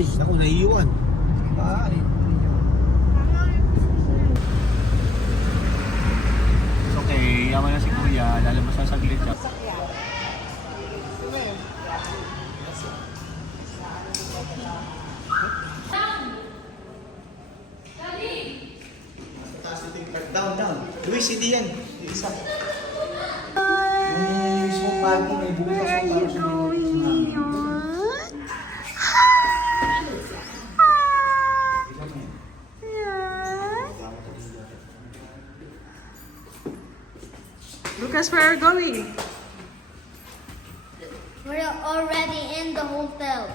Ay, naku, naiiwan. Maaari. It's okay, yaman na si Kuya. Lalabas na saglit siya. Down. Luis, hindi yan. Yung isa. Yung mismo pagi, may bukas Where are you going, Lucas, where are you going? We're already in the hotel.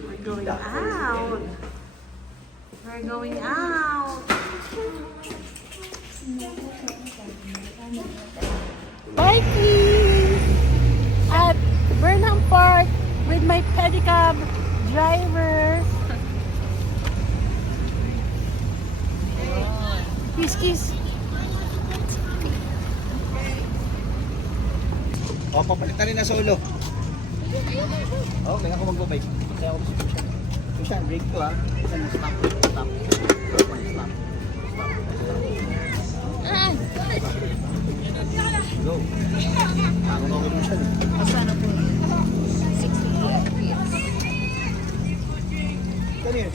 We're going out. We're going out. Biking at Burnham Park with my pedicab driver. Kiss. O, papalitan rin na sa ulo. Okay, ako magbabike. Kaya ako si Kushan. Kushan, break to ha. Kushan, stop. Go. Ako na ako Kushan. Sana po. 60 feet. Come here.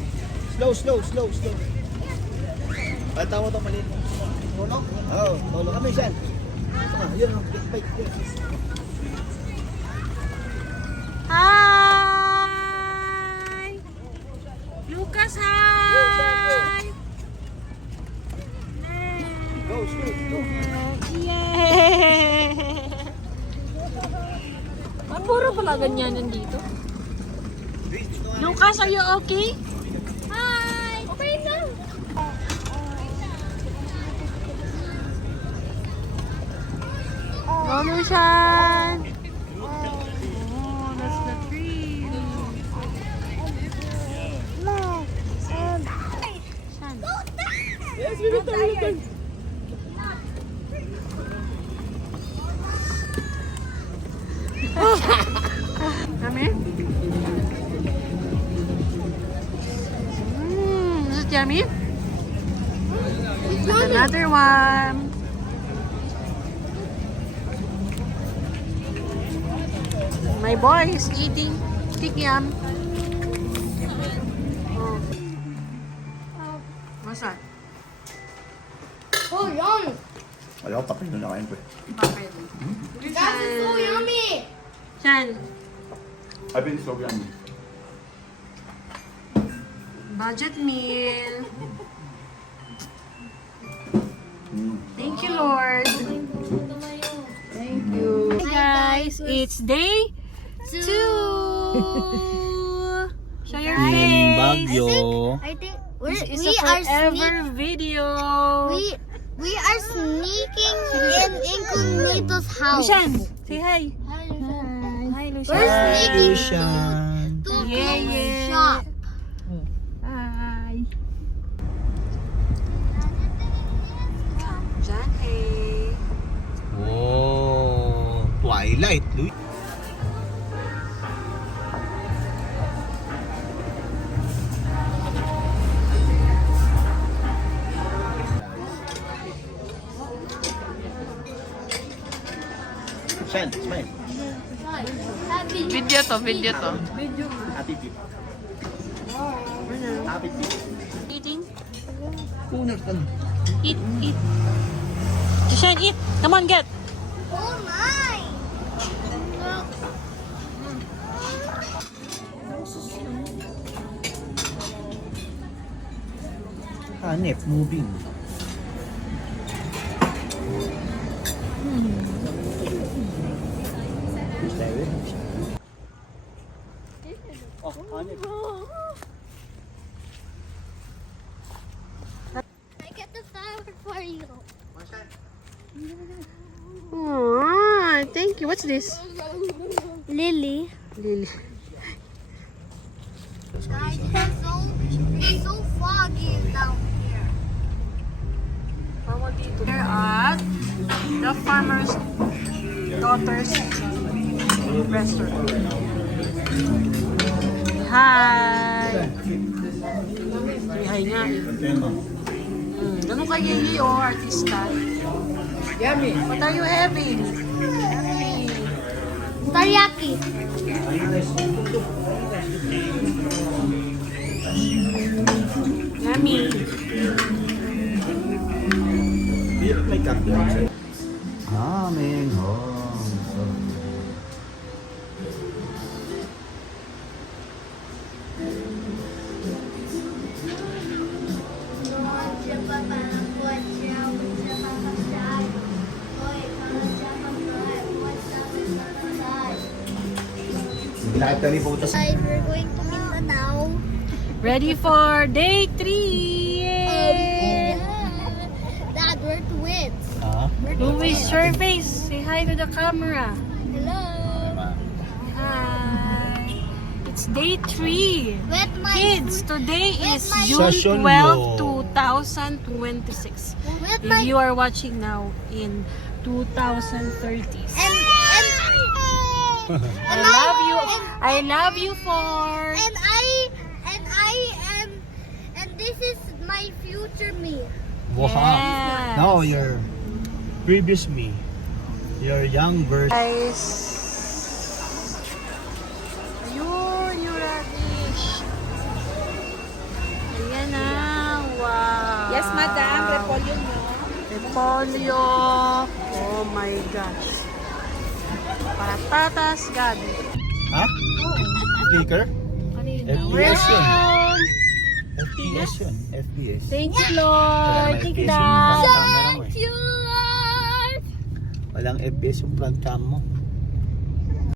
Slow. Tama ito, maliit. Tulog? Oo, tulog kami siya. Yun, bike. Hi! Lucas, hi! Go, straight. Go. Yay! Ang puro pala ganyan nandito. Lucas, are you okay? Hi! Okay na. Go, Lucian! Oh, that's the tree. Shan. Yes, we're tired. Yummy? Is it yummy? And another one. My boy is eating kikiam. Oh. What's that? Oh, yum. Ayaw, papay na nakain ko eh. That is so yummy. Shan, I've been so yummy. budget meal. Thank you, Lord. Thank you. Hey guys, it's day 2. Show your face. Bagyo. I think It's a forever video. we are sneaking in Incognito's house. Lucian, say hi. Hi. Hi, We're Lucian. sneaking to Yeah. shop. Hi. Jackie. Oh, Twilight, Louis. Shan, smile. Video to. Happy feet. Happy feet. Eating. Tuner ka na. Eat. Lucian, eat. Come on, get. Oh my! Hanep, moving. Oh, hanep. I get the flower for you. Oh, thank you. What's this? Lily. Lily. Guys, it's so foggy down here. Here at the farmer's daughter's restaurant. Hi. Hi nga eh. Ganun kay Yeye, oh, artista. Yummy. What are you having? Yummy. Teriyaki. Yummy. May cocktail. Coming home. Lahat kami pupunta sa... Guys, we're going to Mindanao. Ready for day 3! Yay! Dad, we're twins. Ha? Who is your face? Say hi to the camera. Hello. Hi. It's day 3. With my Kids, today is my- June Session 12, mo. 2026. with If my you are watching now in 2030s. I love you. I love you for... And this is my future me. Wow. Yes. Now your previous me. Your young version. Guys. Ayun, yung radish. Ayan na. Wow. Yes, madam. Repolyo nyo. Repolyo. Oh my gosh. Patatas, gabi. Ha? Sticker? Kanina. FPS yun. Brown. FPS yun. FPS. Thank you, Lord. Walang Thank FPS you, yung Dad. front camera mo eh. Cute. Walang FPS yung front cam mo.